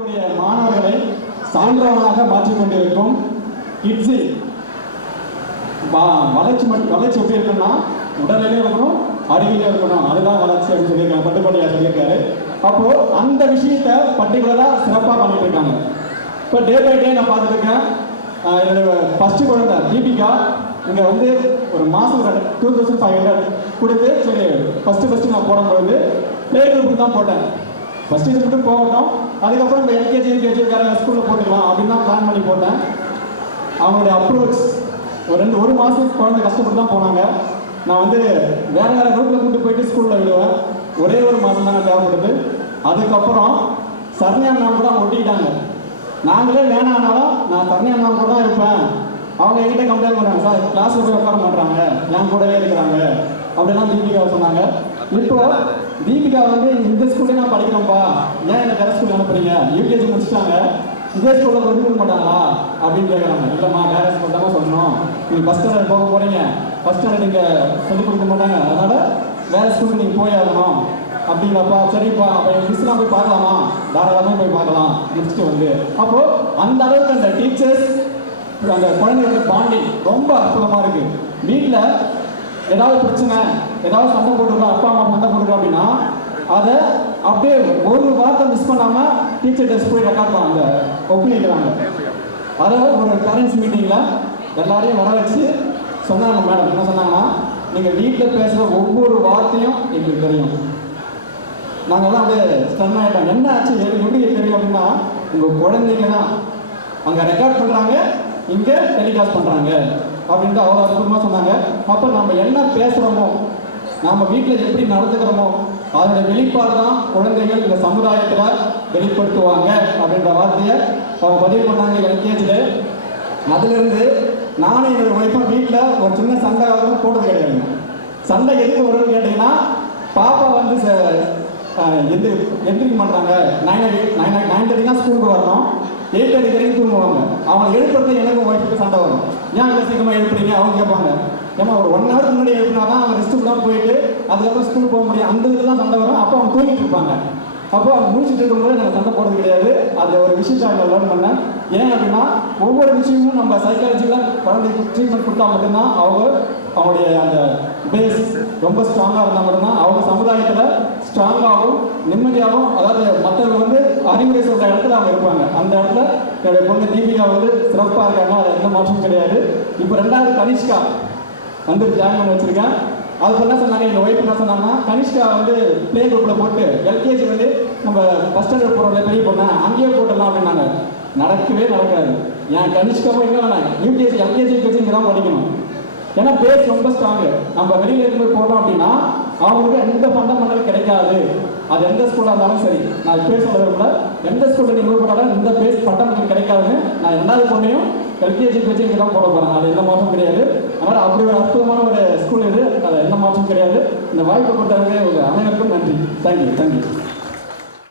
இருக்கக்கூடிய மாணவர்களை சான்றவனாக மாற்றிக் கொண்டிருக்கும் கிட்ஸி வளர்ச்சி எப்படி இருக்குன்னா உடலிலே இருக்கணும், அறிவிலே இருக்கணும், அதுதான் வளர்ச்சி அப்படின்னு சொல்லியிருக்காங்க. பட்டுக்கோட்டையார் சொல்லியிருக்காரு. அப்போ அந்த விஷயத்த பர்டிகுலரா சிறப்பாக பண்ணிட்டு இருக்காங்க. இப்போ டே பை டே நான் பார்த்துருக்கேன். என்னோட ஃபர்ஸ்ட் குழந்தை தீபிகா இங்கே வந்து ஒரு மாதம் 2500 கொடுத்து சரி ஃபஸ்ட்டு நான் போடும்பொழுது பிளே குரூப்புக்கு தான் போட்டேன். ஃபஸ்ட்டு இது மட்டும் போகட்டும், அதுக்கப்புறம் இந்த எல்கேஜி யூகேஜி வேறு ஸ்கூலில் போட்டுக்கலாம் அப்படின்னு தான் பிளான் பண்ணி போட்டேன். அவங்களுடைய அப்ரோச் ஒரு மாதம் குழந்தை கஷ்டப்பட்டு தான் போனாங்க. நான் வந்து வேறு குரூப்பில் கூப்பிட்டு போயிட்டு ஸ்கூலில் விடுவேன். ஒரே ஒரு மாதம் தாங்க தேவைப்படுது. அதுக்கப்புறம் சரண்யா மேம் கூட ஒட்டிக்கிட்டாங்க. நாங்களே வேணானாலும் நான் சரண்யா மேம் கூட தான் இருப்பேன். அவங்க என்கிட்ட கம்ப்ளைண்ட் பண்ணுறாங்க, சார் கிளாஸில் போய் உட்கார மாட்டாங்க, என் கூடவே இருக்கிறாங்க அப்படிலாம் தீபிகாவை சொன்னாங்க. இப்போ தீபிகா வந்து இந்த ஸ்கூல்லே நான் படிக்கணும்ப்பா, ஏன் என்ன வேறு ஸ்கூல் அனுப்புறீங்க, யூகேஜி முடிச்சிட்டாங்க, இதே ஸ்கூலில் கொண்டு போக மாட்டாங்களா அப்படின்னு கேட்குறாங்க. இல்லைம்மா வேறு ஸ்கூல் தான் சொல்லணும், நீங்கள் ஃபஸ்ட் ஸ்டாண்டர்ட் போக போகிறீங்க, ஃபஸ்ட் ஸ்டாண்டர்ட் நீங்கள் சொல்லிக் கொடுக்க மாட்டாங்க, அதனால் வேறு ஸ்கூலுக்கு நீங்கள் போய் ஆகணும் அப்படிங்களாப்பா. சரிப்பா, அப்போ எங்கள் மிஸ்லாம் போய் பார்க்கலாமா, தாராளமாக போய் பார்க்கலாம் முடிச்சுட்டு வந்து. அப்போது அந்த அளவுக்கு அந்த டீச்சர்ஸ் அந்த குழந்தைகளோட பாண்டிங் ரொம்ப அற்புதமாக இருக்குது. வீட்டில் ஏதாவது பிரச்சனை, ஏதாவது சண்டை போட்டுருக்கோம், அப்பா அம்மா சண்டை போட்டுருக்கோம் அப்படின்னா அதை அப்படியே ஒரு வார்த்தை மிஸ் பண்ணாமல் டீச்சர் டெஸ்ட் போய் ரெக்கார்ட் அந்த ஒப்புக்கிறாங்க. அதை ஒரு பேரண்ட்ஸ் மீட்டிங்கில் எல்லாரையும் வர வச்சு சொன்னாங்க. மேடம் என்ன சொன்னாங்கன்னா, நீங்கள் வீட்டில் பேசுகிற ஒவ்வொரு வார்த்தையும் எங்களுக்கு தெரியும். நாங்கள்லாம் அப்படியே ஸ்டன் ஆகிட்டோம். என்ன ஆச்சு, எப்படி தெரியும் அப்படின்னா, உங்கள் குழந்தைங்க தான் அங்கே ரெக்கார்ட் பண்ணுறாங்க, இங்கே டெலிகாஸ்ட் பண்ணுறாங்க அப்படின்ட்டு அவ்வளோ அற்புதமாக சொன்னாங்க. அப்போ நம்ம என்ன பேசுகிறோமோ, நம்ம வீட்டில் எப்படி நடந்துக்கிறோமோ அதோட வெளிப்பாடு தான் குழந்தைகள் இந்த சமுதாயத்தில் வெளிப்படுத்துவாங்க அப்படின்ற வார்த்தையை அவங்க பதிவு பண்ணாங்க எல்கேஜியில். அதுலேருந்து நானும் என்னோட ஒய்ஃபும் வீட்டில் ஒரு சின்ன சண்டை போட்டது கிடையாது. சண்டை எதுக்கு வரும்னு கேட்டிங்கன்னா, பாப்பா வந்து எந்திரிக்க மாட்டாங்க. 9:30 தான் ஸ்கூலுக்கு வரணும், 8:30 வரைக்கும் தூங்குவாங்க. அவங்க எழுப்புறது எனக்கும் ஒய்ஃபுக்கு சண்டை வரும். ஏன் இவ்வளோ சீக்கிரமாக எழுப்புறீங்க அவங்க கேட்பாங்க. ஏமா ஒரு 1 hour முன்னாடி எழுப்பினா தான் அவங்க ரெஸ்ட்டு தான் போயிட்டு அதுக்கப்புறம் ஸ்கூல் போக முடியும். அந்த இதில் தான் சண்டை வரும். அப்போ அவங்க தூங்கிட்டு இருப்பாங்க. அப்போ அவங்க முடிச்சுட்டு இருக்கும்போது எனக்கு சண்டை போடுறது கிடையாது. அது ஒரு விஷயத்தை அவங்க லேர்ன் பண்ணேன். ஏன் அப்படின்னா, ஒவ்வொரு விஷயமும் நம்ம சைக்காலஜிக்கலாக குழந்தைக்கு ட்ரீட்மெண்ட் கொடுத்தா மட்டும்தான் அவங்களுடைய அந்த பேஸ் ரொம்ப ஸ்ட்ராங்காக இருந்தால் மட்டும்தான் அவங்க சமுதாயத்தில் ஸ்ட்ராங்காகவும் நிம்மதியாகவும், அதாவது மற்றவங்க வந்து அறிவுரை சொல்கிற இடத்துல அவங்க இருப்பாங்க. அந்த இடத்துல என்னுடைய பொண்ணு தீபிகா வந்து சிறப்பாக இருக்காங்க, அது எந்த மாற்றமும் கிடையாது. இப்போ 2வது கனிஷ்கா வந்து ஜாயின் பண்ணி வச்சுருக்கேன். அது என்ன சொன்னாங்க, எங்கள் ஒய்ஃப் என்ன சொன்னாங்கன்னா, கனிஷ்கா வந்து பிளே குரூப்பில் போட்டு எல்கேஜி வந்து நம்ம ஃபஸ்ட் ஸ்டாண்டர்ட் போகிறோம்ல பெரிய பொண்ணை அங்கேயே போட்டுடலாம் அப்படின்னாங்க. நடக்கவே நடக்காது. என் கனிஷ்காவும் எங்கே வேணாம், யூகேஜி எல்கேஜி இங்கே தான் படிக்கணும். ஏன்னா பேஸ் ரொம்ப ஸ்ட்ராங்கு. நம்ம வெளியில் இருந்து போய் போனோம் அப்படின்னா அவங்களுக்கு எந்த ஃபண்டமெண்டல் கிடைக்காது. அது எந்த ஸ்கூலாக இருந்தாலும் சரி, நான் பேச விரும்பல, எந்த ஸ்கூலில் நீங்கள் போட்டாலும் இந்த பேஸ் ஃபண்டமெண்டல் கிடைக்காதுன்னு நான் 2வது பொண்ணையும் எல்கேஜி இங்கே தான் போட போகிறேன். அது எந்த மாற்றமும் கிடையாது. அதனால் அப்படி ஒரு அற்புதமான ஒரு ஸ்கூல் இது, அது எந்த மாற்றமும் கிடையாது. இந்த வாய்ப்பை கொடுத்தவங்க அனைவருக்கும் நன்றி. தேங்க்யூ.